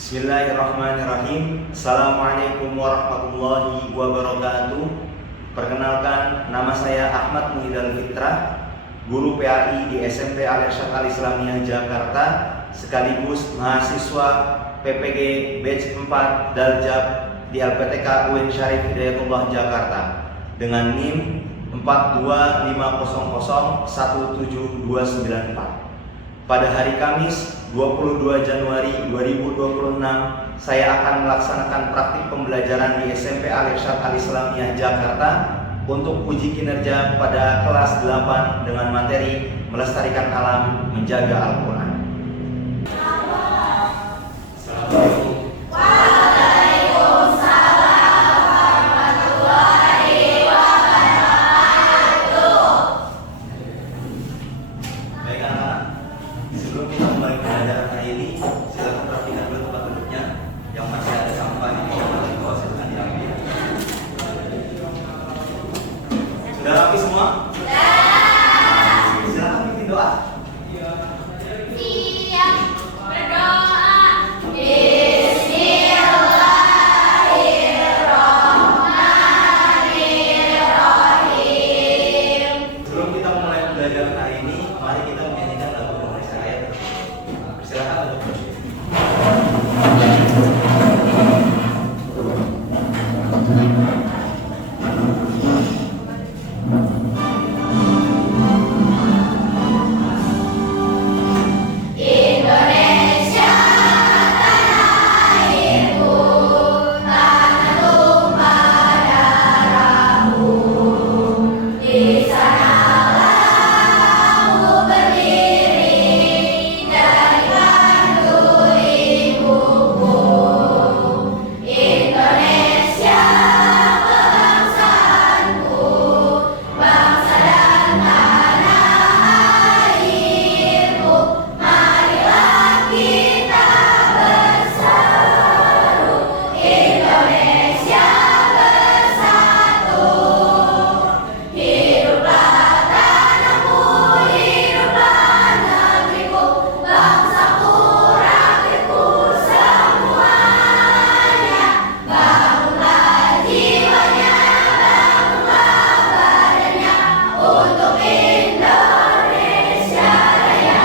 Bismillahirrahmanirrahim. Assalamualaikum warahmatullahi wabarakatuh. Perkenalkan, nama saya Ahmad Muhidal Fitrah, guru PAI di SMP Al-Irsyad Al-Islamiyah Jakarta, sekaligus mahasiswa PPG Batch 4 Daljab di LPTK UIN Syarif Hidayatullah Jakarta dengan NIM 42500179294. Pada hari Kamis 22 Januari 2026, saya akan melaksanakan praktik pembelajaran di SMP Al-Irsyad Al-Islamiyah Jakarta untuk uji kinerja pada kelas 8 dengan materi melestarikan alam, menjaga Al-Quran. Sebelum kita mulai pembelajaran hari ini, silakan perhatikan dulu tempat duduknya yang masih ada sampah di bawah, silakan diambil. Sudah rapi semua? Sudah. Silakan bikin doa. Siap berdoa. Bismillahirrahmanirrahim. Sebelum kita mulai pembelajaran hari ini, mari kita menyanyikan lagu Indonesia Raya. Silakan untuk Indonesia tanah airku, tanah tumpah darahmu. Di sanalah aku berdiri dari pandu ibuku. Indonesia kebangsaanku, bangsa dan tanah airku. Marilah kita berseru, Indonesia bersatu. Hiduplah tanahku, hiduplah negeriku, bangsaku, rakyatku semuanya. Bangunlah jiwanya, bangunlah badannya untuk Indonesia Raya.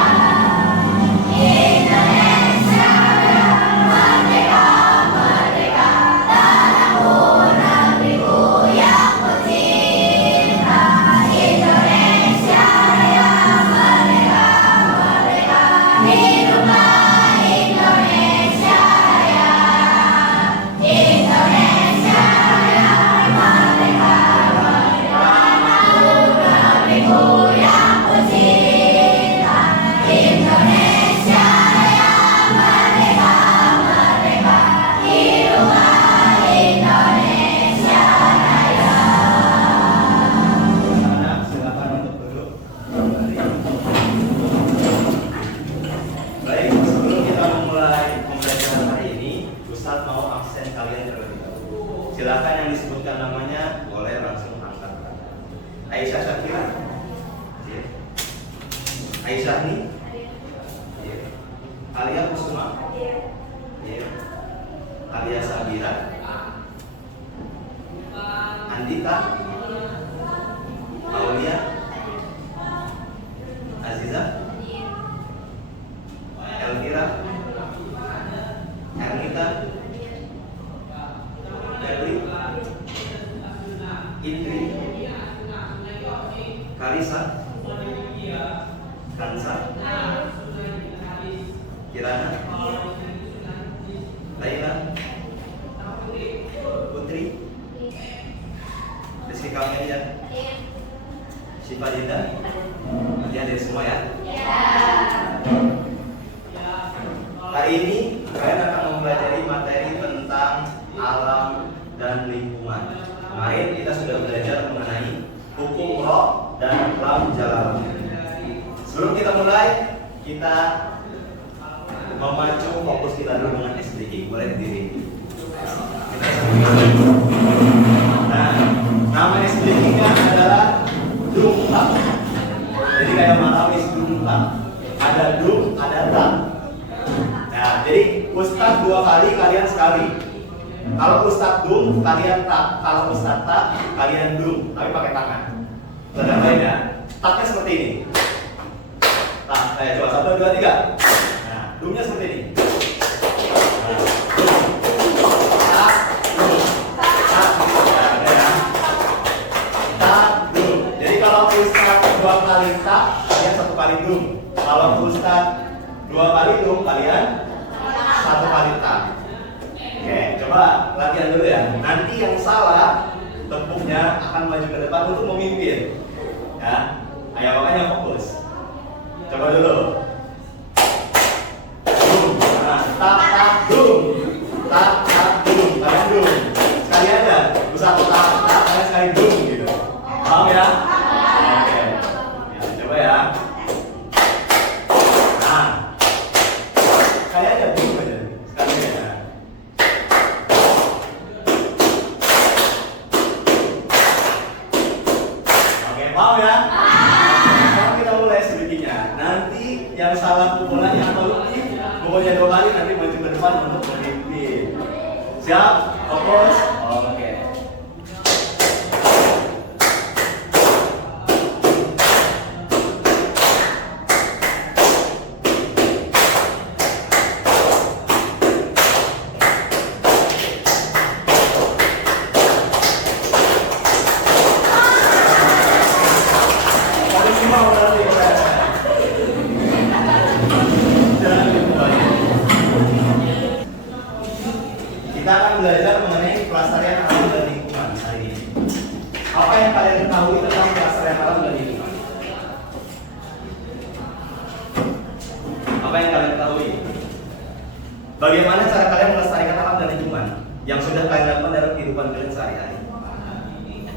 Indonesia Raya, merdeka, merdeka, tanahku, negeriku yang kucinta. Indonesia Raya, merdeka, merdeka, hiduplah Indonesia Raya. Indonesia Raya, merdeka, merdeka, negeriku yang kucinta. Indonesia Raya, merdeka, merdeka, hiduplah Indonesia Raya. anak, silakan untuk duduk. Baik, sebelum kita memulai pembelajaran hari ini, Ustadz mau absen kalian terlebih dahulu. Silakan yang disebutkan namanya boleh langsung angkat tangan. Aisyah Syakira. Ya. Aisyah nih. Ya. Alia Kusuma. Ya. Alia Sabira. Andita. Aulia. Aziza. Elvira. Ernita. Febri. Indri. Karisa. Kansa. Kirana. Laila. Putri. Rizky Kamelia. Syifa Dinda. Ya, dari semua ya. Hari ini kalian akan mempelajari materi tentang alam dan lingkungan. Kemarin kita sudah belajar mengenai hukum roh dan lam jalal. Sebelum kita mulai, kita memacu fokus kita dulu dengan SDG. Boleh berdiri. Nah, nama SDG-nya adalah Dumtak. Jadi kayak Marawis Dumtak. Ada dum, ada tak. Nah, jadi Ustadz 2 kali, kalian sekali. Kalau Ustadz dung, kalian tak. Kalau Ustadz tak, kalian dung. Tapi pakai tangan. Ada lain ya? Taknya seperti ini. Tak, coba 1, 2, 3. Nah, dungnya seperti ini. Dua kali tak, kalian 1 kali dung. Kalau Ustadz 2 kali dung, kalian 1 kali tak. Oke, coba latihan dulu ya. Nanti yang salah tepuknya akan maju ke depan untuk memimpin. Ya, ayo makanya fokus. Coba dulu. Dung, nah, tak tak dung, tak tak dung, kalian dung. Sekali aja, Ustadz tak tak, kalian sekali dung gitu. Paham ya? Coba ya. Nah, kayaknya bingung aja sekali ya. Oke, paham ya? Sekarang kita mulai sedikitnya. Nanti yang salah pukulannya atau lebih, pokoknya 2 kali nanti maju ke depan untuk memimpin. Siap? Fokus? Oke. Kita akan belajar mengenai pelestarian alam dan lingkungan hari ini. Apa yang kalian ketahui tentang pelestarian alam dan lingkungan? Apa yang kalian ketahui? Bagaimana cara kalian melestarikan alam dan lingkungan yang sudah kalian lakukan dalam kehidupan kalian sehari-hari?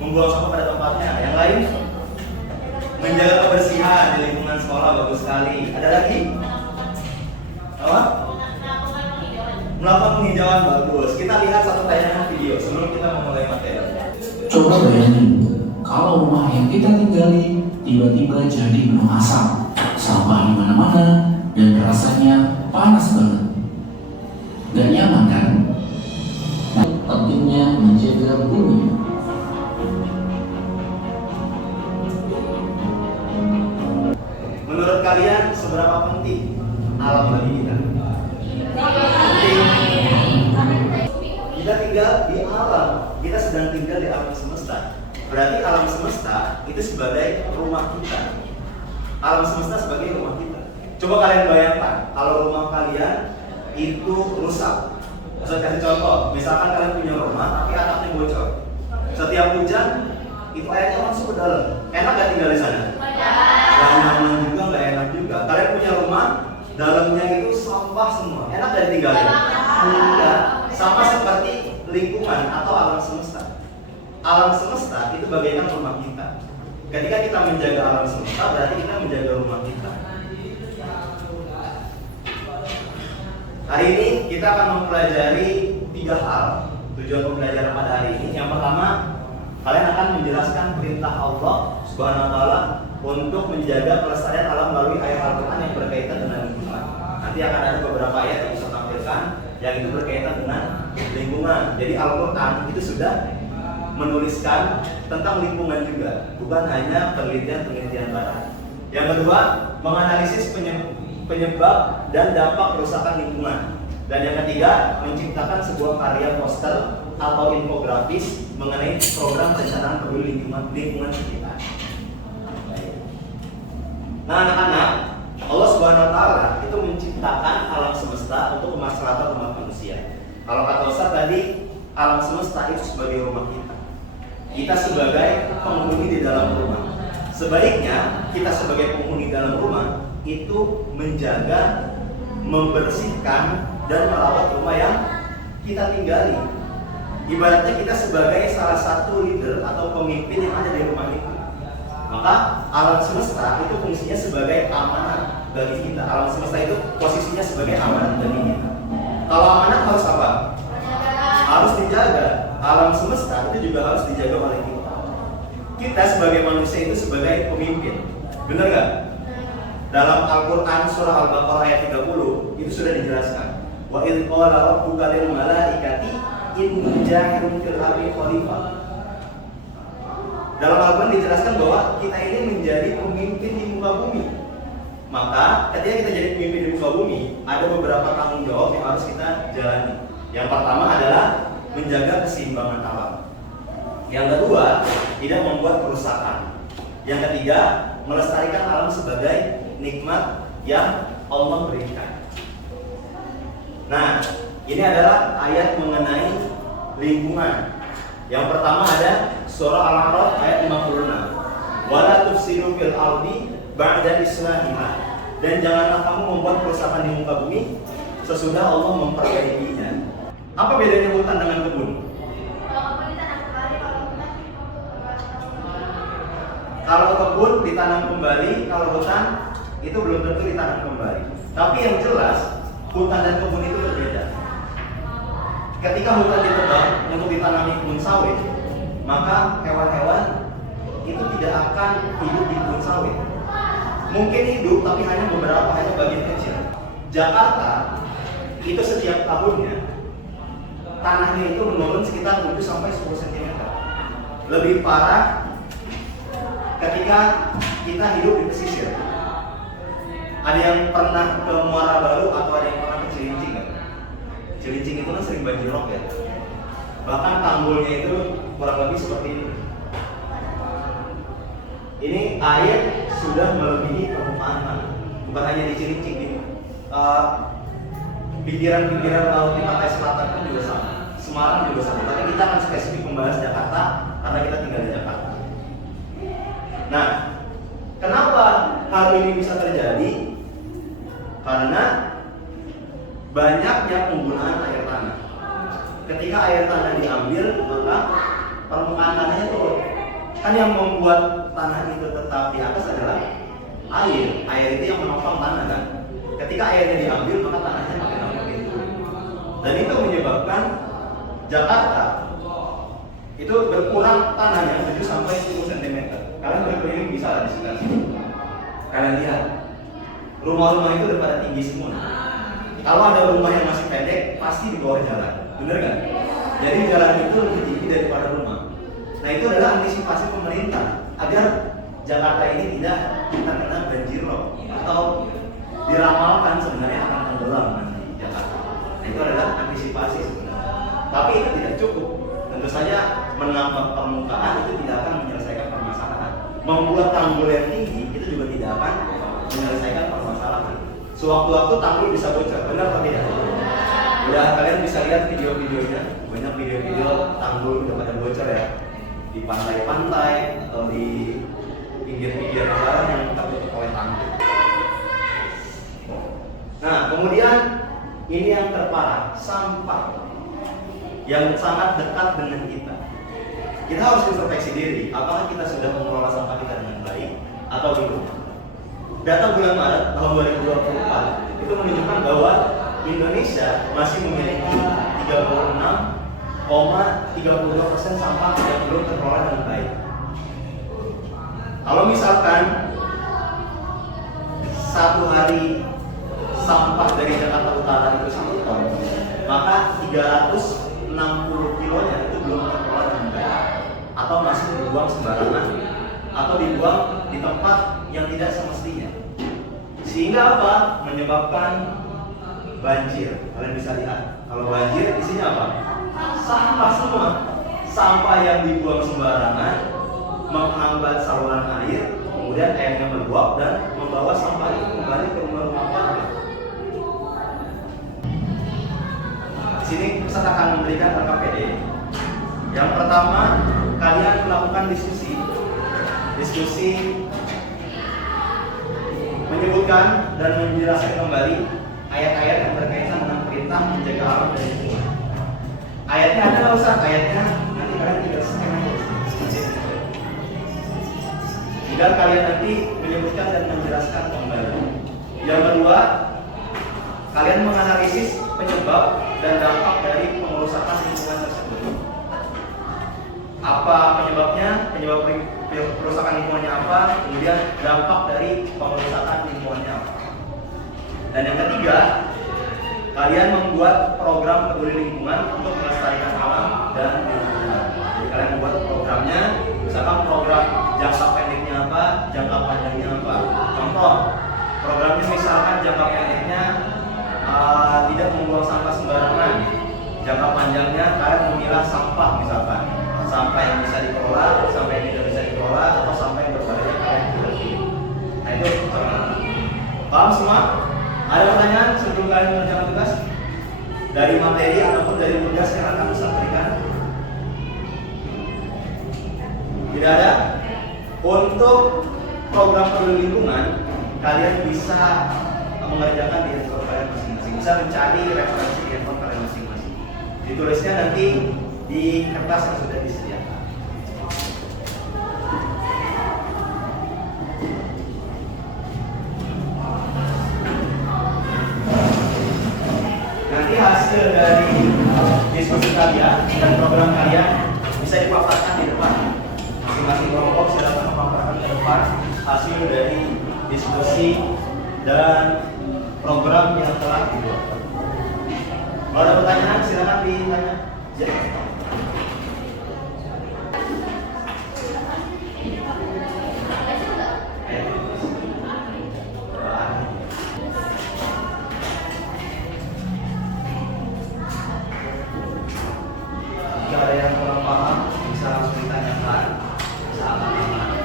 Membuang sampah pada tempatnya. Yang lain? Menjaga kebersihan di lingkungan sekolah, bagus sekali. Ada lagi? Apa? Melakukan penghijauan, bagus. Kita lihat satu tayangan video sebelum kita memulai materi. Coba bayangin, kalau rumah yang kita tinggali tiba-tiba jadi penuh asap, sampah di mana-mana, dan rasanya panas banget. Gak nyaman kan? Pentingnya menjaga bumi. Menurut kalian seberapa penting alam bagi kita? Kita tinggal di alam, kita sedang tinggal di alam semesta. Berarti alam semesta itu sebagai rumah kita. Alam semesta sebagai rumah kita. Coba kalian bayangkan, kalau rumah kalian itu rusak. Saya kasih contoh, misalkan kalian punya rumah tapi atapnya bocor. Setiap hujan itu airnya masuk ke dalam. Enak gak tinggal di sana? Gak nyaman juga, gak enak juga. Kalian punya rumah, dalamnya itu sampah semua. Enak gak ditinggalin? Enggak. Sama seperti lingkungan atau alam semesta. Alam semesta itu bagaikan rumah kita. Ketika kita menjaga alam semesta, berarti kita menjaga rumah kita. Hari ini kita akan mempelajari 3 hal. Tujuan pembelajaran pada hari ini. Yang pertama, kalian akan menjelaskan perintah Allah Subhanahu wa taala untuk menjaga pelestarian alam melalui ayat Al-Qur'an yang berkaitan dengan lingkungan. Nanti akan ada beberapa ayat yang bisa tampilkan yang itu berkaitan dengan lingkungan. Jadi Al-Qur'an itu sudah menuliskan tentang lingkungan juga, bukan hanya penelitian barat. Yang kedua, menganalisis penyebab dan dampak kerusakan lingkungan. Dan yang ketiga, menciptakan sebuah karya poster atau infografis mengenai program perencanaan peduli lingkungan sekitar. Nah, anak-anak, Allah Subhanahu wa taala itu menciptakan alam semesta untuk kemaslahatan umat manusia. Kalau kata Ustaz tadi, alam semesta itu sebagai rumah kita. Kita sebagai penghuni di dalam rumah. Sebaliknya, kita sebagai penghuni dalam rumah itu menjaga, membersihkan dan merawat rumah yang kita tinggali. Ibaratnya kita sebagai salah satu leader atau pemimpin yang ada di rumah itu. Maka alam semesta itu fungsinya sebagai amanat bagi kita. Alam semesta itu posisinya sebagai amanat bagi kita. Kalau amanat harus apa? Harus dijaga. Alam semesta itu juga harus dijaga oleh kita. Kita sebagai manusia itu sebagai pemimpin. Benar nggak? Dalam Al-Quran surah Al-Baqarah ayat 30 itu sudah dijelaskan Wa idz qala rabbuka lil malaikati inni ja'ilun fil ardi khalifah. Dalam Al-Quran dijelaskan bahwa kita ini menjadi pemimpin di muka bumi. Maka ketika kita jadi pemimpin di muka bumi, ada beberapa tanggung jawab yang harus kita jalani. Yang pertama adalah menjaga keseimbangan alam. Yang kedua, tidak membuat kerusakan. Yang ketiga, melestarikan alam sebagai nikmat yang Allah berikan. Nah, ini adalah ayat mengenai lingkungan. Yang pertama ada surah Al-A'raf ayat 56. Wala tufsidu fil ardi ba'da islahiha. Dan janganlah kamu membuat kerusakan di muka bumi sesudah Allah memperbaikinya. Apa bedanya hutan dengan kebun? Kalau kebun ditanam kembali, kalau hutan itu belum tentu ditanam kembali. Tapi yang jelas hutan dan kebun itu berbeda. Ketika hutan ditebang untuk ditanami kebun sawit, maka hewan-hewan itu tidak akan hidup di kebun sawit. Mungkin hidup, tapi hanya beberapa, hanya bagian kecil. Jakarta itu setiap tahunnya tanahnya itu menurun sekitar 7 sampai 10 cm. Lebih parah ketika kita hidup di pesisir. Ada yang pernah ke Muara Baru atau ada yang pernah ke Cilincing kan? Cilincing itu kan sering banjirop ya. Bahkan tanggulnya itu kurang lebih seperti ini. Ini air sudah melebihi permukaan tanah. Bukan hanya di Cilincing, di pinggiran-pinggiran laut di pantai selatan pun juga sama. Semarang juga sama. Tapi kita akan spesifik membahas Jakarta karena kita tinggal di Jakarta. Nah, kenapa hal ini bisa terjadi? Karena banyaknya penggunaan air tanah. Ketika air tanah diambil, maka permukaan tanahnya turun. Kan yang membuat tanah itu tetap di atas adalah air. Air itu yang menopang tanah kan. Ketika airnya diambil, maka tanahnya makin turun. Dan itu menyebabkan Jakarta itu berkurang tanahnya 7 sampai 10 cm. Kalian berkeliling bisa lah di sekitar sini. Kalian lihat, rumah-rumah itu udah pada tinggi semua. Kalau ada rumah yang masih pendek, pasti di bawah jalan, bener kan? Jadi jalan itu lebih tinggi daripada rumah. Nah itu adalah antisipasi pemerintah agar Jakarta ini tidak terkena banjir rob atau diramalkan sebenarnya akan tenggelam nanti Jakarta. Nah itu adalah antisipasi sebenarnya. Tapi itu tidak cukup. Tentu saja menambah permukaan itu tidak akan menyelesaikan permasalahan. Membuat tanggul yang tinggi itu juga tidak akan menyelesaikan permasalahan. Sewaktu-waktu tanggul bisa bocor, benar atau tidak? Udah kalian bisa lihat video-videonya, banyak video-video tanggul udah pada bocor ya, di pantai-pantai atau di pinggir-pinggir jalan yang tertutup oleh tanggul. Nah, kemudian ini yang terparah, sampah yang sangat dekat dengan kita. Kita harus introspeksi diri, apakah kita sudah mengelola sampah kita dengan baik atau belum. Data bulan Maret tahun 2024 itu menunjukkan bahwa Indonesia masih memiliki 36,32% sampah yang belum terkelola dengan baik. Kalau misalkan satu hari sampah dari Jakarta Utara itu 1 ton, maka 360 kilonya itu belum terkelola dengan baik, atau masih dibuang sembarangan, atau dibuang di tempat yang tidak semestinya. Sehingga apa? Menyebabkan banjir. Kalian bisa lihat, kalau banjir isinya apa? Sampah semua. Sampah yang dibuang sembarangan menghambat saluran air, kemudian airnya meluap dan membawa sampah itu kembali ke rumah-rumah warga. Di sini peserta akan memberikan LKPD. Yang pertama, kalian melakukan diskusi menyebutkan dan menjelaskan kembali ayat-ayat yang berkaitan dengan perintah menjaga alam dan lingkungan. Ayatnya ada nggak usah, ayatnya nanti kalian tinggal scan aja. Tinggal kalian nanti menyebutkan dan menjelaskan kembali. Yang kedua, kalian menganalisis penyebab dan dampak dari pengerusakan lingkungan tersebut. Apa penyebabnya? Penyebab kerusakan lingkungannya apa? Kemudian dampak dari pengerusakan lingkungannya apa? Dan yang ketiga, kalian membuat program peduli lingkungan untuk melestarikan alam dan lingkungan. Jadi kalian membuat programnya, misalkan program jangka pendeknya apa, jangka panjangnya apa. Contoh, programnya misalkan jangka pendeknya tidak membuang sampah sembarangan. Jangka panjangnya kalian memilah sampah misalkan, sampah yang bisa dikelola, sampah yang tidak bisa dikelola, atau sampah yang berbahaya kalian pilih. Nah itu paham semua? Ada pertanyaan sebelum kalian mengerjakan tugas? Dari materi ataupun dari tugas yang akan Ustaz berikan? Tidak ada? Untuk program peduli lingkungan, kalian bisa mengerjakan di handphone kalian masing-masing. Bisa mencari referensi di handphone kalian masing-masing. Ditulisnya nanti di kertas yang sudah disediakan. Nanti hasil dari diskusi kalian dan program kalian bisa dipaparkan di depan. Masing-masing kelompok silakan memaparkan ke depan hasil dari diskusi dan program yang telah dibuat. Kalau ada pertanyaan silakan ditanya. Jika ada yang kurang paham bisa langsung ditanyakan saat menanyakan.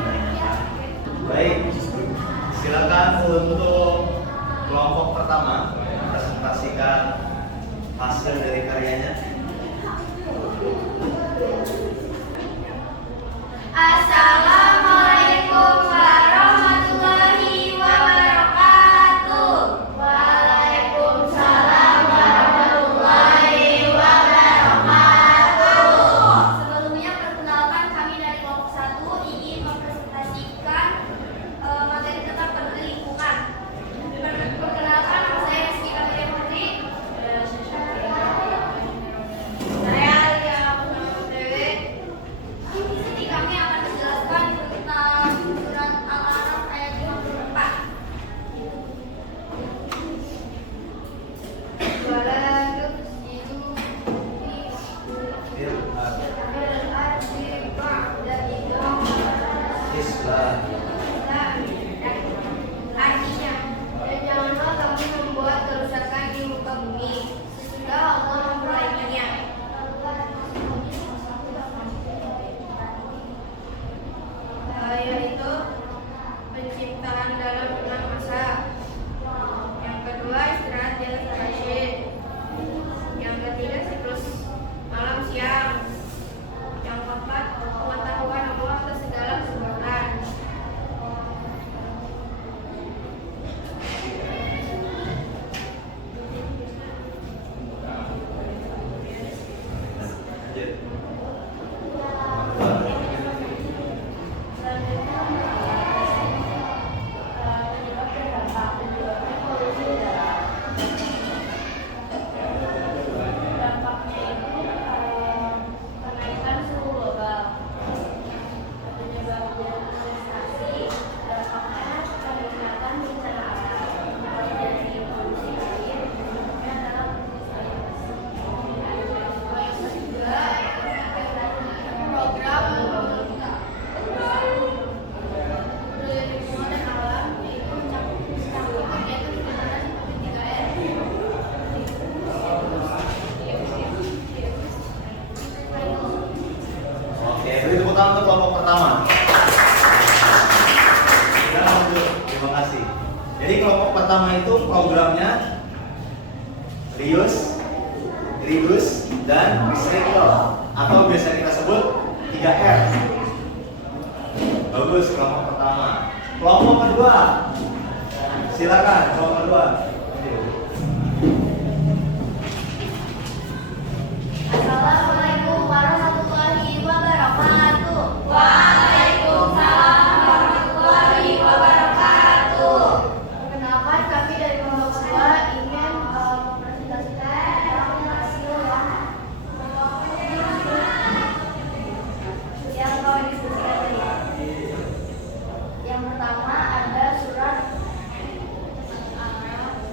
Baik, silakan untuk kelompok pertama presentasikan hasil dari karyanya. Assalamualaikum warahmatullahi wabarakatuh. Waalaikumsalam warahmatullahi wabarakatuh. Sebelumnya perkenalkan, kami dari kelompok 1 ingin mempresentasikan materi tentang peduli lingkungan. Perkenalkan, nama saya Rizky Kamila Putri. Saya Lia Purnama Dewi. Di sini kami akan menjelaskan tentang surat Al-A'raf ayat 54. Wala tufsidu fil ardi ba'da Islam. Artinya, dan janganlah kamu membuat kerusakan di muka bumi sesudah Allah memperbaikinya. Yaitu penciptaan dalam 6 masa. Yang kedua, istirahat di atas rasyid. Yang ketiga, siklus malam siang. Yang keempat, pengetahuan Allah atas segala kesempatan. Dampaknya itu kenaikan suhu global. Penyebabnya investasi, dampaknya peningkatan bencana alam. Jadi polusi air, dampaknya adalah krisis air bersih. Yang ketiga, program peduli lingkungan dan alam, yaitu mencakup kegiatan kegiatan seperti 3R. Oke, beri tepuk tangan untuk kelompok pertama. Kita lanjut. Terima kasih. Jadi kelompok pertama itu programnya reuse, reduce, dan recycle, atau biasa kita sebut 3R. Bagus, kelompok pertama. Kelompok kedua, silakan kelompok kedua. Assalamualaikum warahmatullahi wabarakatuh. Waalaikumsalam warahmatullahi wabarakatuh. Perkenalkan, kami dari kelompok 2 ingin mempresentasikan tentang hasil yang kami diskusikan tadi. Yang pertama ada surat Al-A'raf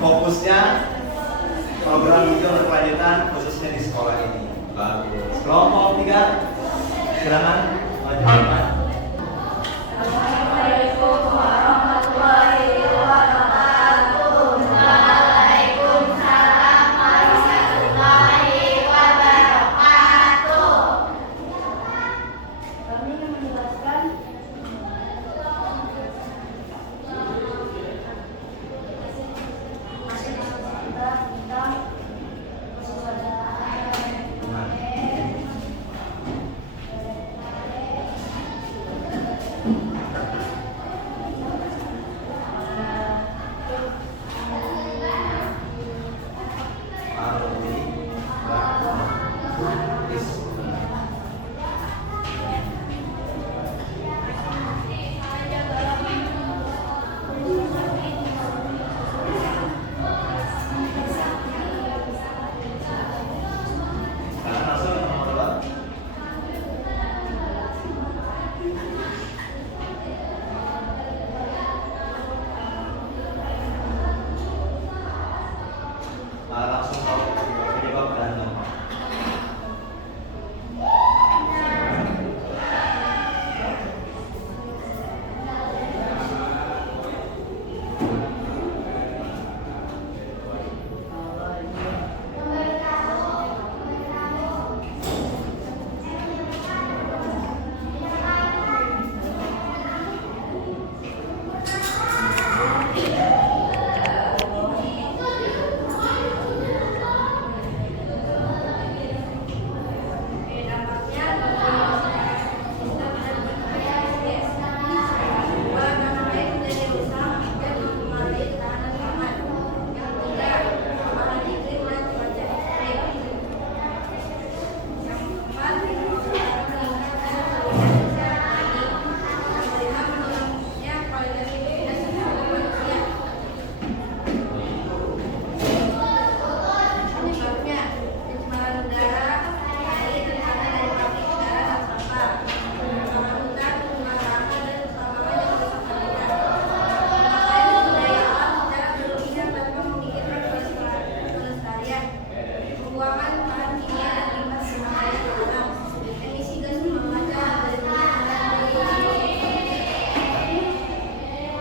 fokusnya program hijau berkelanjutan khususnya di sekolah ini. Bagus. Kelompok 3, silakan maju depan. Assalamualaikum warahmatullahi wabarakatuh. Waalaikumsalam warahmatullahi wabarakatuh. Kami akan menjelaskan tentang langsung tahu penyebab berantem.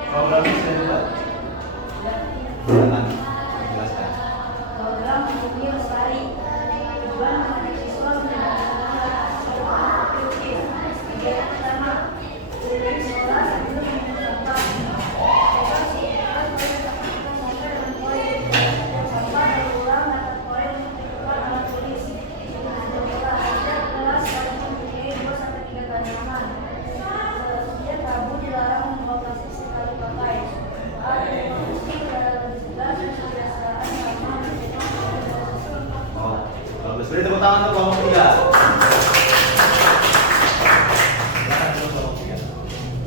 Programnya sudah dibuat. Silakan jelaskan. program Bumi Lestari. Tujuan mengajak siswa mendapatkan produktif. Kegiatan pertama, dari sekolah sambil mengumpulkan sampah. Evaluasi sampai dengan poin. Sampah dari ulang dapat poin untuk ditukar alat tulis. Setelah ajar kelas harus mempunyai 2-3 tanaman. Selanjutnya tabu dilarang membawa plastik sekali pakai. Bagus. Beri tepuk tangan untuk kelompok 3. Silakan untuk kelompok 3.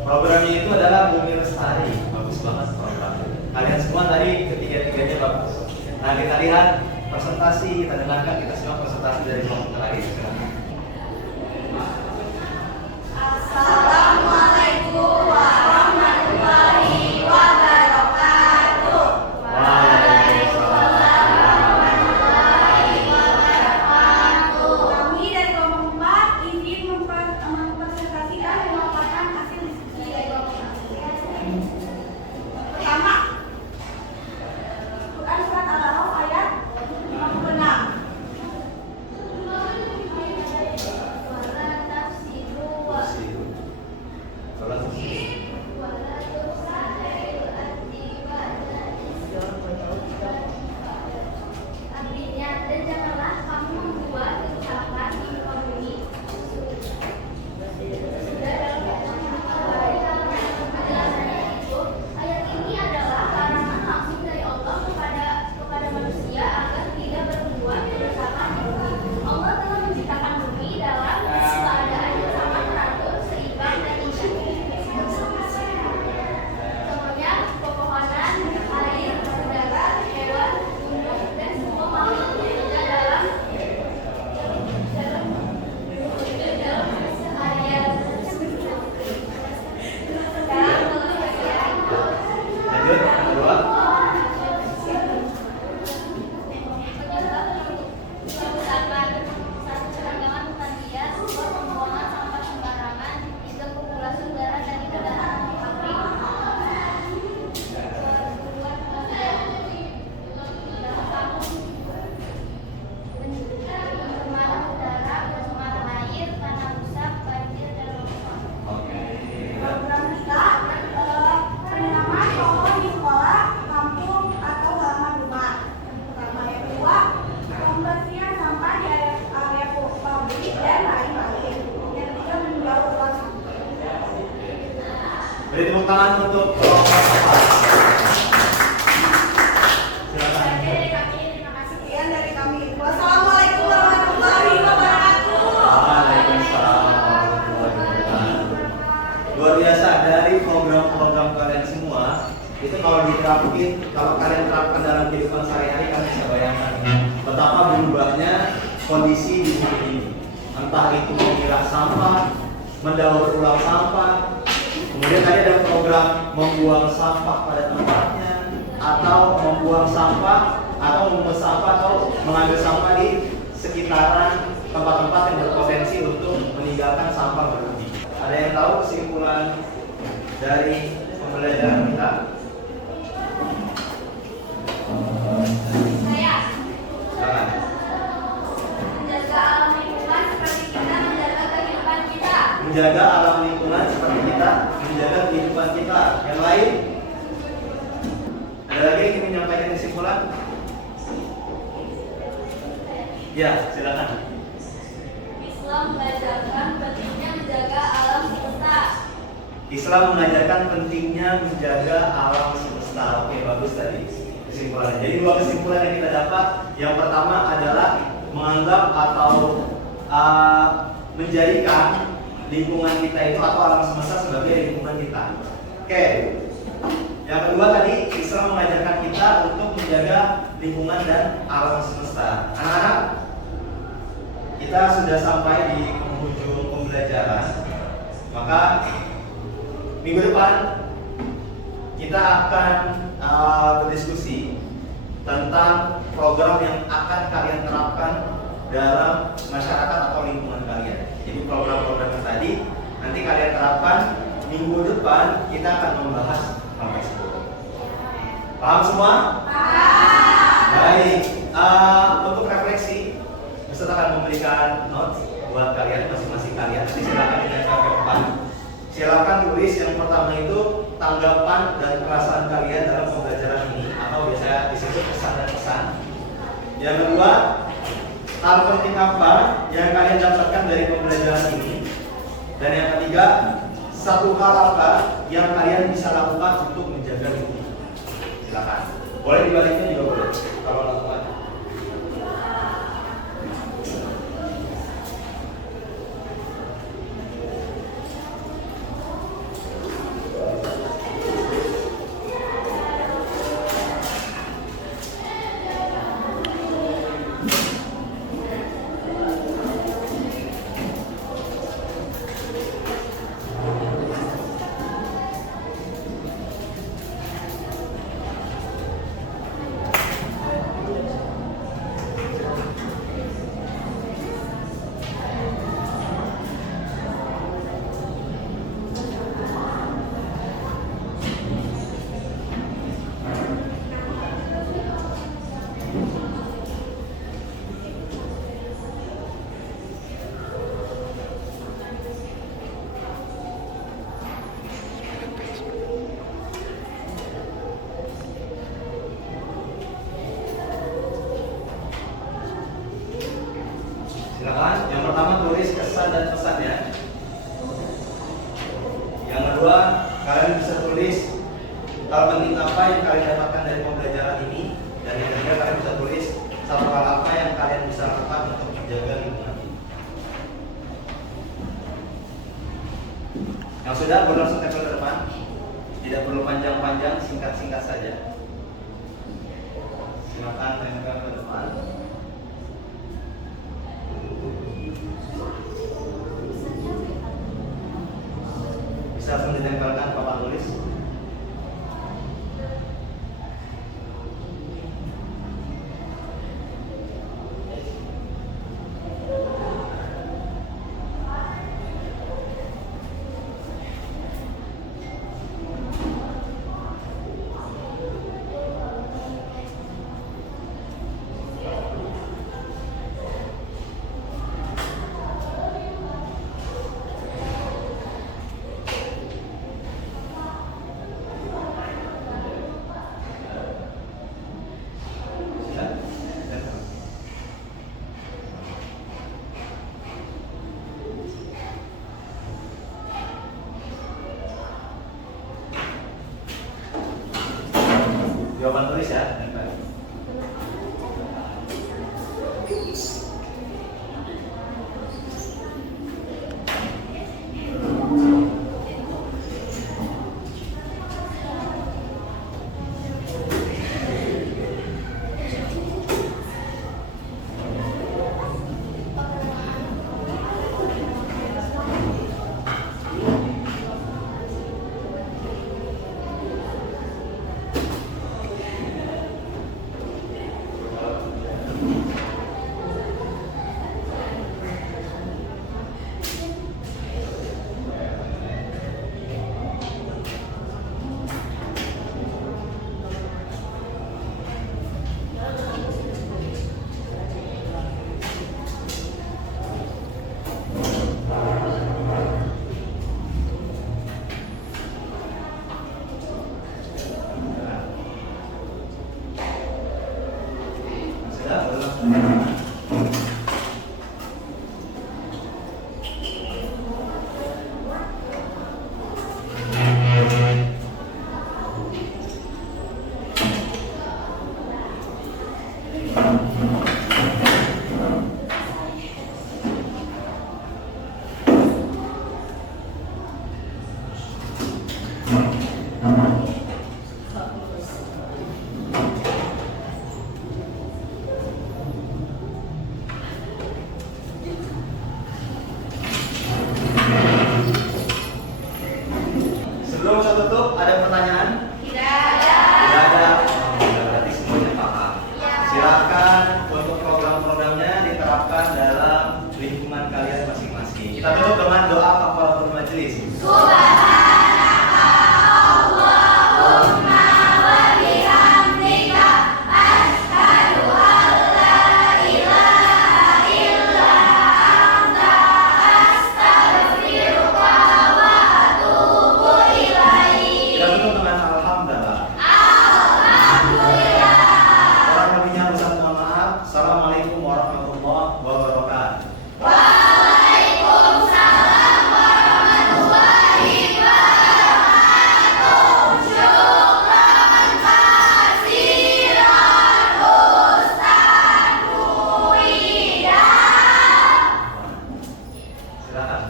Programnya itu adalah Bumi Lestari. Bagus banget programnya. Kalian semua tadi ketiga-tiganya bagus. Nah, kita lihat presentasi, kita dengarkan, kita simak presentasi dari kelompok terakhir. Silakan. Assalamualaikum warahmatullahi wabarakatuh. Waalaikumsalam warahmatullahi wabarakatuh. Kami dari kelompok 4 ingin mempresentasikan memaparkan hasil diskusi dari kelompok 1. Pertama, Quran surat Al-A'raf ayat 56. terapkan dalam kehidupan sehari-hari, kan bisa bayangkan betapa berubahnya kondisi di bumi ini. Entah itu memilah sampah, mendaur ulang sampah, kemudian tadi ada program membuang sampah pada tempatnya, atau membuang sampah, atau memungut sampah, atau mengambil sampah di sekitaran tempat-tempat yang berpotensi untuk meninggalkan sampah berlebih. Ada yang tahu kesimpulan dari pembelajaran kita? Saya Silakan. menjaga alam lingkungan seperti kita menjaga kehidupan kita. Menjaga alam lingkungan seperti kita menjaga kehidupan kita. Yang lain? Ada lagi yang ingin menyampaikan kesimpulan? Ya, silakan. Islam mengajarkan pentingnya menjaga alam semesta. Islam mengajarkan pentingnya menjaga alam semesta. Oke, bagus tadi kesimpulannya. Jadi dua kesimpulan yang kita dapat. Yang pertama adalah menganggap atau menjadikan lingkungan kita itu atau alam semesta sebagai lingkungan kita. Oke. Yang kedua tadi Islam mengajarkan kita untuk menjaga lingkungan dan alam semesta. Anak-anak, kita sudah sampai di penghujung pembelajaran. Maka minggu depan kita akan berdiskusi tentang program yang akan kalian terapkan dalam masyarakat atau lingkungan kalian. Jadi program-program yang tadi nanti kalian terapkan. Minggu depan kita akan membahas hal tersebut. Paham semua? Paham. Baik. Untuk refleksi, Ustaz akan memberikan notes buat kalian masing-masing kalian. Nanti silakan ditempel ke depan. Silakan tulis yang pertama itu tanggapan dan perasaan kalian dalam pembelajaran ini, atau biasanya disebut pesan dan pesan. Yang kedua, hal penting apa yang kalian dapatkan dari pembelajaran ini. Dan yang ketiga, satu hal apa yang kalian bisa lakukan untuk menjaga lingkungan. Silakan. Boleh dibaliknya juga boleh. Kalau lakukan. Silakan. Yang pertama tulis kesan dan pesannya. Yang kedua, kalian bisa tulis hal penting apa yang kalian dapatkan dari pembelajaran ini. Dan yang ketiga, kalian bisa tulis satu hal apa yang kalian bisa lakukan untuk menjaga lingkungan. Yang sudah boleh langsung tempel ke depan. Tidak perlu panjang-panjang, singkat-singkat saja. Silakan tempel ke depan. Bisa langsung ditempelkan papan tulis. Jawaban tulis ya. Sebelum saya tutup, ada pertanyaan? Tidak ada. Tidak ada. Berarti semuanya paham. Ya. Silakan untuk program-programnya diterapkan dalam lingkungan kalian masing-masing. Kita tutup dengan doa kafaratul majelis. Kita tutup dengan alhamdulillah. Kurang lebihnya Ustaz mohon maaf. Assalamualaikum warahmatullahi wabarakatuh. Silakan.